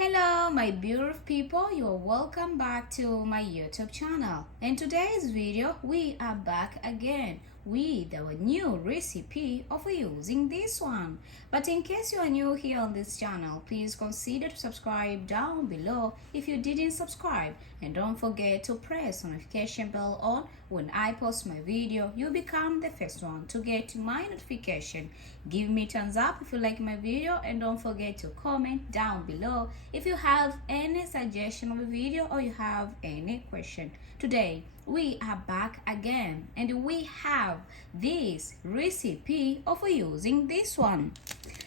Hello my beautiful people, you are welcome back to my YouTube channel. In today's video we are back again with our new recipe of using this one. But in case you are new here on this channel, please consider to subscribe down below if you didn't subscribe, and don't forget to press the notification bell on. When I post my video, you become the first one to get my notification. Give me thumbs up if you like my video, and don't forget to comment down below if you have any suggestion of a video or you have any question. Today we are back again and we have this recipe of using this one.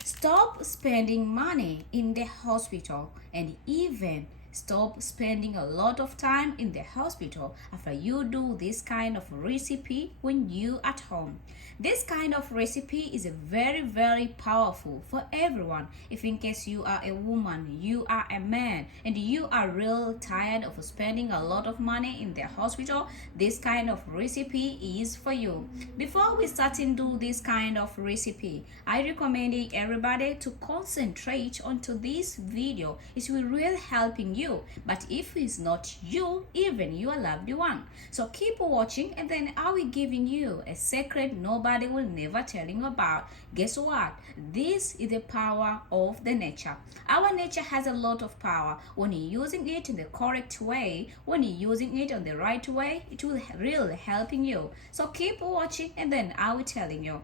Stop spending money in the hospital, and even stop spending a lot of time in the hospital after you do this kind of recipe when you at home. This kind of recipe is very powerful for everyone. If in case you are a woman, you are a man, and you are real tired of spending a lot of money in the hospital, this kind of recipe is for you. Before we start and do this kind of recipe, I recommend everybody to concentrate onto this video. It will really helping you. But if it's not you, even your loved one. So keep watching, and then I will giving you a secret nobody will never tell you about. Guess what? This is the power of the nature. Our nature has a lot of power. When you're using it in the correct way, when you're using it on the right way, it will really helping you. So keep watching, and then I will telling you.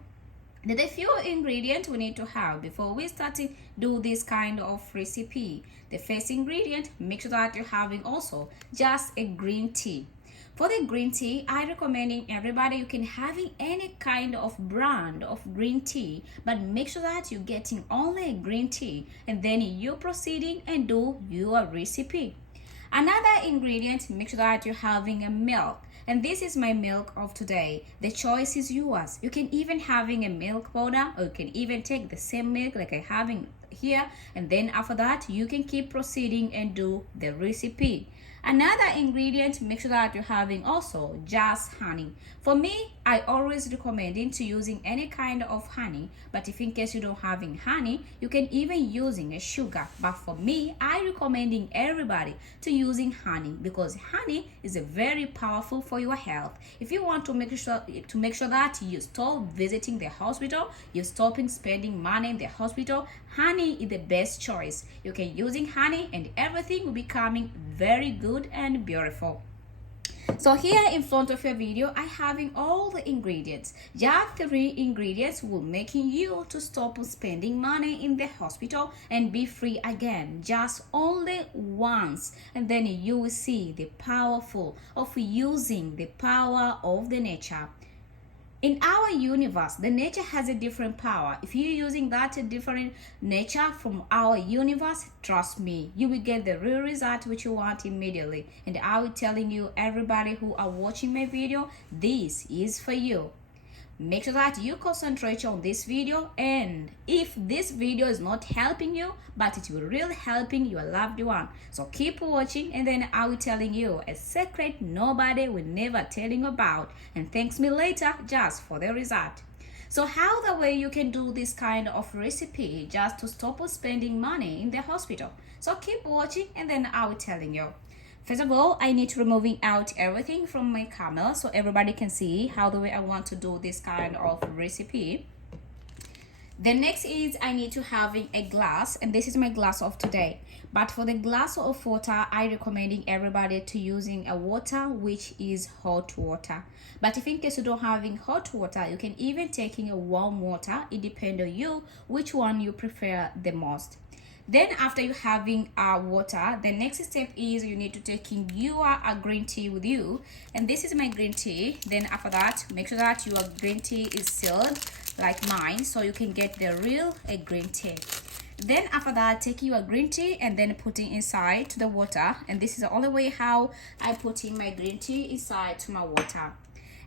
There are a few ingredients we need to have before we start to do this kind of recipe. The first ingredient, make sure that you're having also just a green tea. For the green tea, I recommending everybody you can having any kind of brand of green tea, but make sure that you're getting only green tea, and then you proceeding and do your recipe. Another ingredient, make sure that you're having a milk. And this is my milk of today. The choice is yours. You can even having a milk powder, or you can even take the same milk like I having here, and then after that you can keep proceeding and do the recipe. Another ingredient, make sure that you're having also just honey. For me, I always recommend to using any kind of honey, but if in case you don't having honey, you can even using a sugar. But for me, I recommending everybody to using honey, because honey is a very powerful for your health. If you want to make sure that you stop visiting the hospital, you stopping spending money in the hospital, honey is the best choice. You can using honey and everything will be coming very good and beautiful. So here in front of your video, I having all the ingredients. Just 3 ingredients will making you to stop spending money in the hospital and be free again. Just only once, and then you will see the powerful of using the power of the nature. In our universe, the nature has a different power. If you're using that different nature from our universe, trust me, you will get the real result which you want immediately. And I will telling you, everybody who are watching my video, this is for you. Make sure that you concentrate on this video, and if this video is not helping you, but it will really helping your loved one, so keep watching, and then I will telling you a secret nobody will never telling about, and thanks me later just for the result. So how the way you can do this kind of recipe just to stop spending money in the hospital. So keep watching, and then I will telling you. First of all, I need to removing out everything from my camera so everybody can see how the way I want to do this kind of recipe. The next is I need to having a glass, and this is my glass of today. But for the glass of water, I recommending everybody to using a water which is hot water. But if in case you don't having hot water, you can even taking a warm water. It depends on you which one you prefer the most. Then after you having water, the next step is you need to take in your green tea with you, and this is my green tea. Then after that, make sure that your green tea is sealed like mine, so you can get the real green tea. Then after that, take your green tea and then putting inside to the water, and this is the only way how I put in my green tea inside to my water.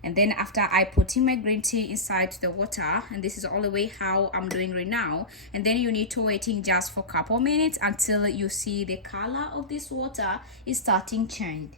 And then after I put in my green tea inside the water, and this is all the way how I'm doing right now, and then you need to waiting just for a couple minutes until you see the color of this water is starting change.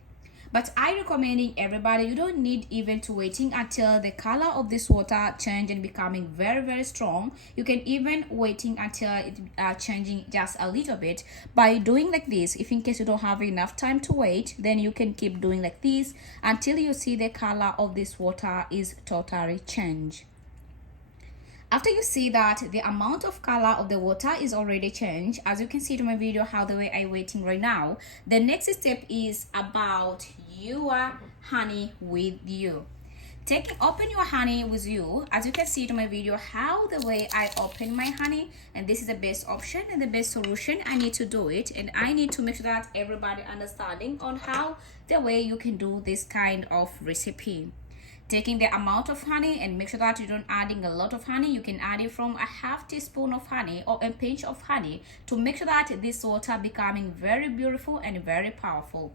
But I recommending everybody, you don't need even to waiting until the color of this water change and becoming very strong. You can even waiting until it changing just a little bit by doing like this. If in case you don't have enough time to wait, then you can keep doing like this until you see the color of this water is totally changed. After you see that the amount of color of the water is already changed, as you can see to my video how the way I waiting right now, the next step is about your honey with you. Open your honey with you. As you can see to my video how the way I open my honey, and this is the best option and the best solution. I need to do it, and I need to make sure that everybody understanding on how the way you can do this kind of recipe. Taking the amount of honey, and make sure that you don't adding a lot of honey. You can add it from a half teaspoon of honey or a pinch of honey to make sure that this water becoming very beautiful and very powerful.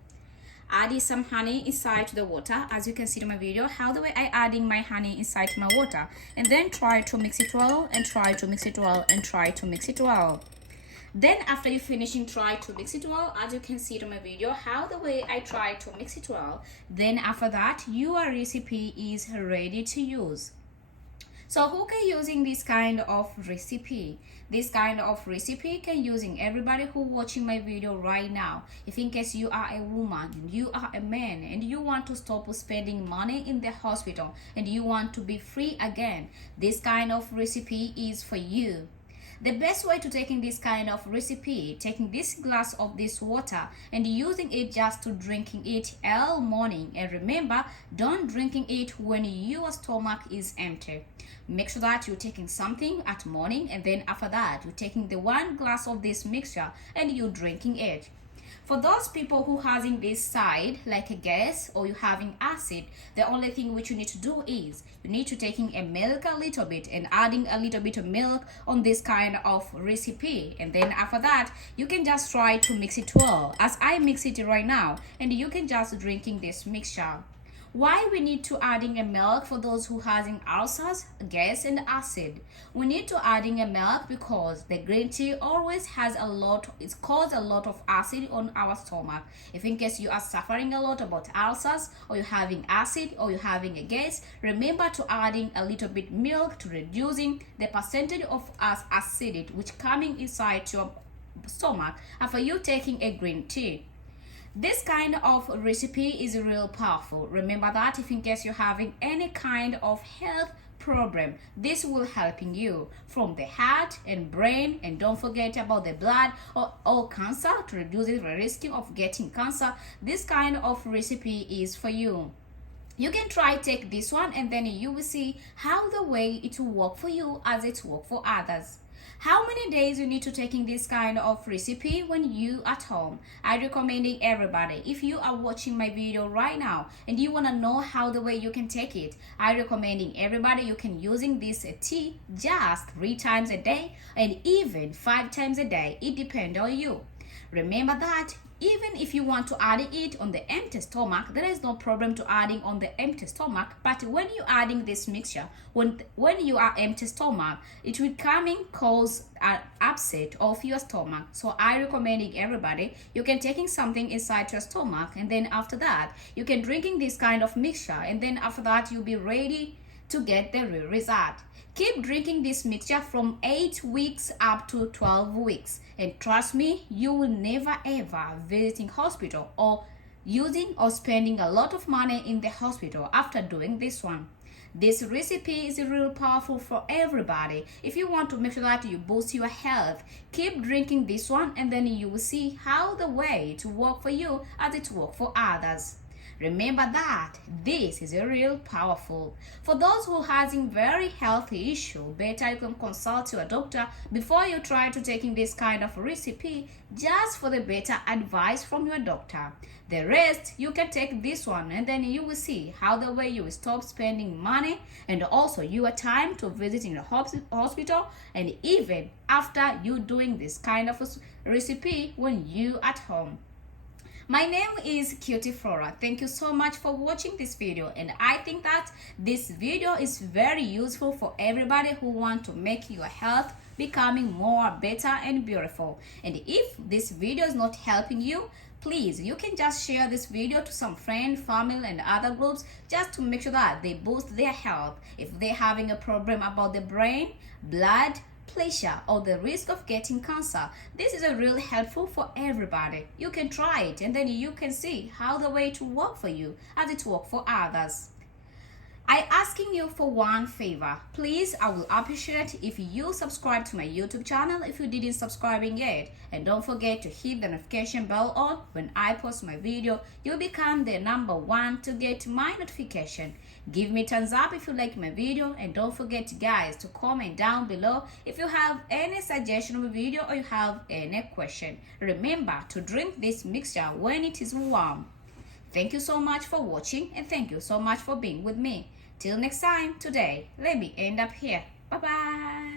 Adding some honey inside the water. As you can see in my video how the way I adding my honey inside my water, and then try to mix it well, and try to mix it well, and try to mix it well. Then after you finishing, try to mix it well. As you can see in my video how the way I try to mix it well. Then after that your recipe is ready to use. So who can using this kind of recipe? This kind of recipe can using everybody who watching my video right now. If in case you are a woman, you are a man, and you want to stop spending money in the hospital and you want to be free again, this kind of recipe is for you. The best way to taking this kind of recipe, taking this glass of this water and using it just to drinking it all morning. And remember, don't drinking it when your stomach is empty. Make sure that you're taking something at morning, and then after that you're taking the 1 glass of this mixture and you're drinking it. For those people who having this side like a gas or you having acid, the only thing which you need to do is you need to taking a milk a little bit and adding a little bit of milk on this kind of recipe, and then after that you can just try to mix it well as I mix it right now, and you can just drinking this mixture. Why we need to adding a milk for those who having ulcers, gas and acid? We need to adding a milk because the green tea always has it causes a lot of acid on our stomach. If in case you are suffering a lot about ulcers, or you're having acid, or you're having a gas, remember to adding a little bit milk to reducing the percentage of acidity which coming inside your stomach after you taking a green tea. This kind of recipe is real powerful. Remember that if in case you're having any kind of health problem, this will helping you from the heart and brain, and don't forget about the blood or cancer to reduce the risk of getting cancer. This kind of recipe is for you. You can try take this one, and then you will see how the way it will work for you as it work for others. How many days you need to taking this kind of recipe when you at home? I recommending everybody, if you are watching my video right now and you want to know how the way you can take it, I recommending everybody you can using this tea just 3 times a day and even 5 times a day. It depends on you. Remember that even if you want to add it on the empty stomach, there is no problem to adding on the empty stomach. But when you adding this mixture, when you are empty stomach, it will cause an upset of your stomach. So I recommending everybody you can taking something inside your stomach, and then after that you can drinking this kind of mixture, and then after that you'll be ready to get the real result. Keep drinking this mixture from 8 weeks up to 12 weeks, and trust me, you will never ever visiting hospital or using or spending a lot of money in the hospital after doing this one. This recipe is real powerful for everybody. If you want to make sure that you boost your health, keep drinking this one, and then you will see how the way to work for you as it work for others. Remember that this is a real powerful. For those who having very healthy issue, better you can consult your doctor before you try to taking this kind of recipe, just for the better advice from your doctor. The rest you can take this one, and then you will see how the way you will stop spending money, and also your time to visiting the hospital, and even after you doing this kind of recipe when you at home. My name is Cutie Flora. Thank you so much for watching this video, and I think that this video is very useful for everybody who want to make your health becoming more better and beautiful. And if this video is not helping you, Please, you can just share this video to some friend, family and other groups just to make sure that they boost their health. If they're having a problem about the brain, blood, pressure or the risk of getting cancer, this is a really helpful for everybody. You can try it and then you can see how the way to work for you as it work for others. I asking you for one favor. Please, I will appreciate if you subscribe to my YouTube channel if you didn't subscribing yet. And don't forget to hit the notification bell on when I post my video. You'll become the #1 to get my notification. Give me thumbs up if you like my video and don't forget guys to comment down below if you have any suggestion of a video or you have any question. Remember to drink this mixture when it is warm. Thank you so much for watching and thank you so much for being with me. Till next time, today, let me end up here. Bye-bye.